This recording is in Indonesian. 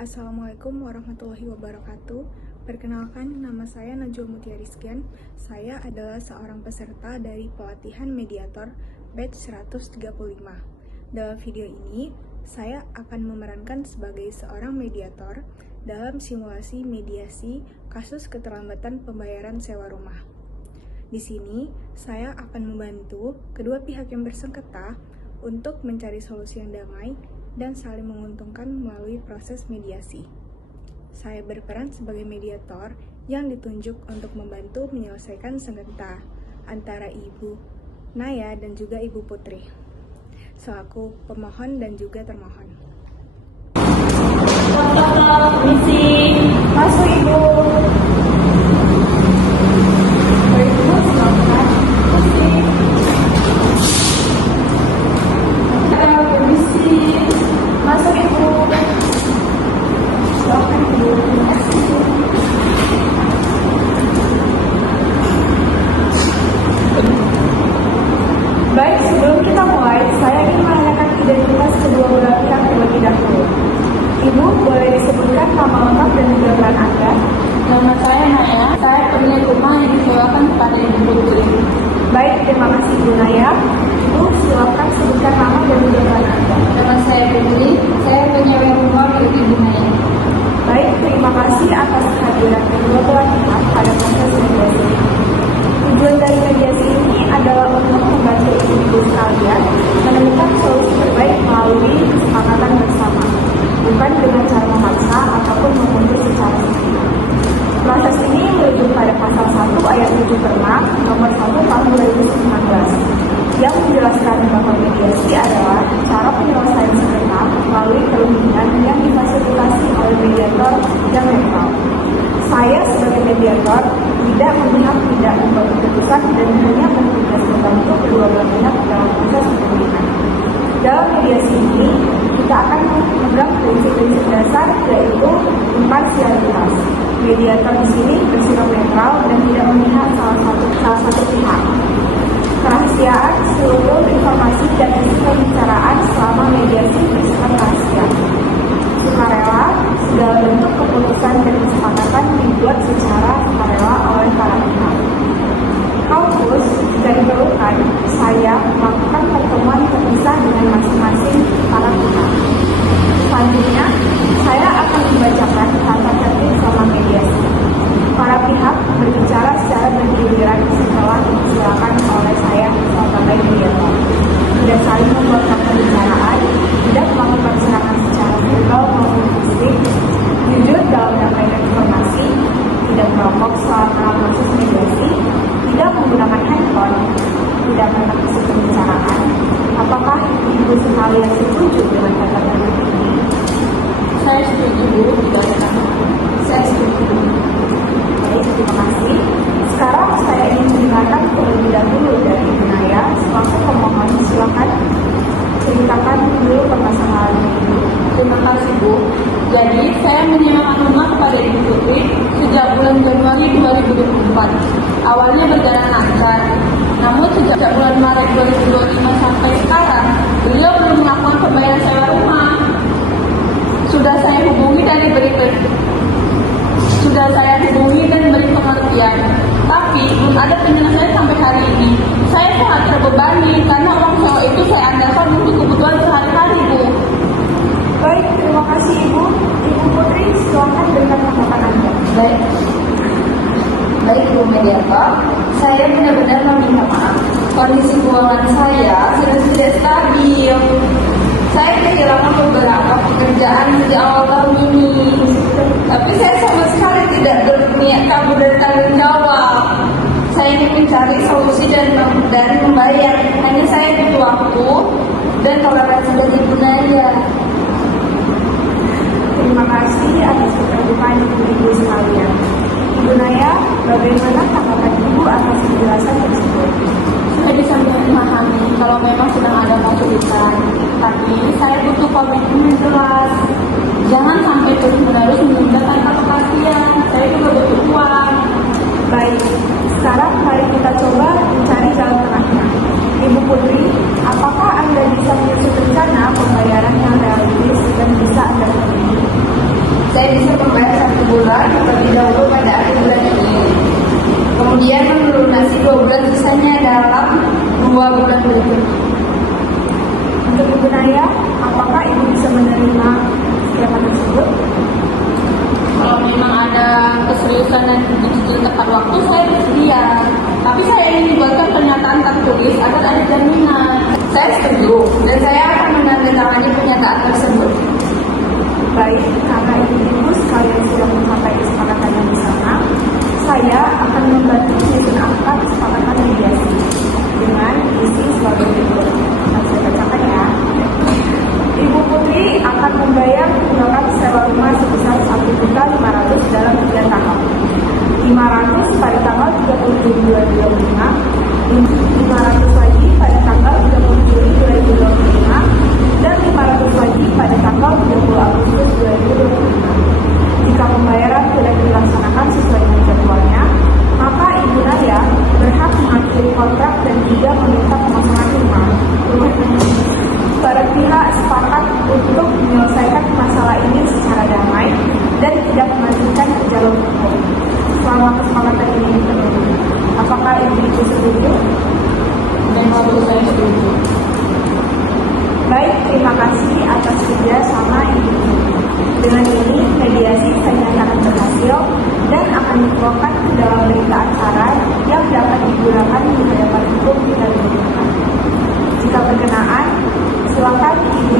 Assalamualaikum warahmatullahi wabarakatuh. Perkenalkan, nama saya Najwa Mutia Rizkian. Saya adalah seorang peserta dari pelatihan mediator batch 135. Dalam video ini, saya akan memerankan sebagai seorang mediator dalam simulasi mediasi kasus keterlambatan pembayaran sewa rumah. Di sini, saya akan membantu kedua pihak yang bersengketa untuk mencari solusi yang damai dan saling menguntungkan melalui proses mediasi. Saya berperan sebagai mediator yang ditunjuk untuk membantu menyelesaikan sengketa antara Ibu Naya dan juga Ibu Putri, selaku pemohon dan juga termohon. Permisi, masuk Ibu. Ibu, silakan. Permisi, masuk Ibu. Silakan Ibu. Baik, sebelum kita mulai, saya ingin menanyakan identitas kedua belah pihak terlebih dahulu. Ibu, boleh disebutkan nama lengkap dan juga peran Anda? Nama saya Naya, saya pemilik rumah yang disewakan kepada Ibu Putri. Baik, terima kasih Ibu Naya. Ibu, silakan sebutkan nama dan juga peran Anda. Nama saya Putri, saya penyewa rumah milik Ibu Naya. Baik, terima kasih atas kehadiran kedua belah pihak pada proses mediasi. Tujuan dari mediasi ini adalah untuk membantu ibu sekalian menemukan solusi terbaik melalui kesepakatan bersama, bukan dengan cara memaksa ataupun memutus secara sepihak. Proses ini merujuk pada pasal 1 ayat 7 Perma nomor 1 tahun 2019 yang menjelaskan bahwa mediasi adalah cara penyelesaian sengketa melalui perundingan yang difasilitasi oleh mediator yang netral. Saya sebagai mediator tidak memihak, tidak membuat keputusan dan hanya bertugas membantu kedua belah pihak dalam proses perundingan. Dalam mediasi ini, kita akan memegang prinsip-prinsip dasar yaitu imparsialitas. Mediator di sini bersifat netral dan tidak memihak salah satu pihak. Kerahasiaan seluruh informasi dan isi pembicaraan selama mediasi bersifat rahasia. Sukarela, segala bentuk keputusan dan kesepakatan dibuat secara sukarela oleh para pihak. Kampus, jika diperlukan, saya melakukan pertemuan terpisah dengan masing-masing para pihak. Selanjutnya, saya akan membacakan tata tertib selama mediasi. Para pihak berbicara secara bergiliran setelah dipersilakan oleh saya sebagai mediator. Tidak saling membuatkan pembicaraan, tidak melakukan serangan secara verbal maupun fisik, jujur dalam menyampaikan informasi, tidak merokok selama proses mediasi, tidak menggunakan handphone, tidak menepisi pembicaraan. Apakah ibu sekalian setuju dengan kata tertib ini? Saya setuju, Bu, tidak. Saya setuju. Baik, terima kasih. Sekarang saya ingin mendengarkan terlebih dahulu dari Ibu Naya selaku pemohon. Silakan ceritakan dulu permasalahan Ibu. Terima kasih, Bu. Jadi, saya menyewakan rumah kepada Ibu Putri sejak bulan Januari 2024. Awalnya berjalan lancar, namun sejak bulan Maret 2025 sampai sekarang, beliau belum melakukan pembayaran sewa rumah. Sudah saya hubungi dan beri pengertian, tapi belum ada penyelesaian sampai hari ini. Saya sangat terbebani karena uang sewa itu saya andalkan untuk kebutuhan sehari-hari, Bu. Baik, terima kasih Ibu. Ibu Putri, silakan dengan tanggapan Anda. Baik, Bu Mediator, saya benar-benar meminta maaf. Kondisi keuangan saya sudah tidak stabil. Saya kehilangan beberapa pekerjaan di awal tahun ini, tapi saya sama sekali tidak berniat kabur dari tanggung jawab. Saya ingin mencari solusi dan membayar. Hanya saya butuh waktu dan toleransi dari Ibu Naya. Terima kasih atas keterbukaan Ibu sekalian. Ibu Naya, bagaimana tanggapan Ibu atas penjelasan tersebut? Saya bisa memahami kalau memang sedang ada kesulitan, tapi saya butuh komitmen yang jelas. Jangan sampai terus-menerus menunda tanpa kepastian. Saya juga butuh uang. Baik, sekarang mari kita coba mencari jalan tengahnya. Ibu Putri, apakah Anda bisa menyusun rencana pembayaran yang realistis dan bisa Anda penuhi? Naya, apakah Ibu bisa menerima kegiatan tersebut? Kalau memang ada keseriusan dan dicicil tepat waktu, saya bersedia. Tapi saya ingin dibuatkan pernyataan tertulis agar ada jaminan. Saya setuju dan saya akan menandatangani pernyataan tersebut. Baik, karena Ibu sekalian sudah mencapai kesepakatan yang bersama, saya akan membantu menyusun akta kesepakatan mediasi dengan isi sebagai berikut. Saya bacakan ya. Ibu Putri akan membayar tunggakan sewa rumah sebesar 1.500.000 dalam 3 tahun. 500 pada tanggal 30 Juni 2025, 500 lagi pada tanggal 30 Juli 2025, dan 500 lagi pada tanggal 30 Agustus 2025. Jika pembayaran tidak dilaksanakan sesuai dengan jadwalnya, maka Ibu Naya berhak mengakhiri kontrak dan tidak meminta pemasangan rumah. Para pihak sepakat untuk menyelesaikan masalah ini secara damai dan tidak melanjutkan ke jalur hukum. Selama kesepakatan ini dipenuhi, apakah Ibu setuju? Dan waktu saya setuju. Baik, terima kasih atas kerjasama Ibu. Dengan ini, mediasi saya nyatakan berhasil dan akan dituangkan ke dalam berita acara yang dapat digunakan di hadapan hukum dan dibutuhkan. Jika berkenaan, silakan Ibu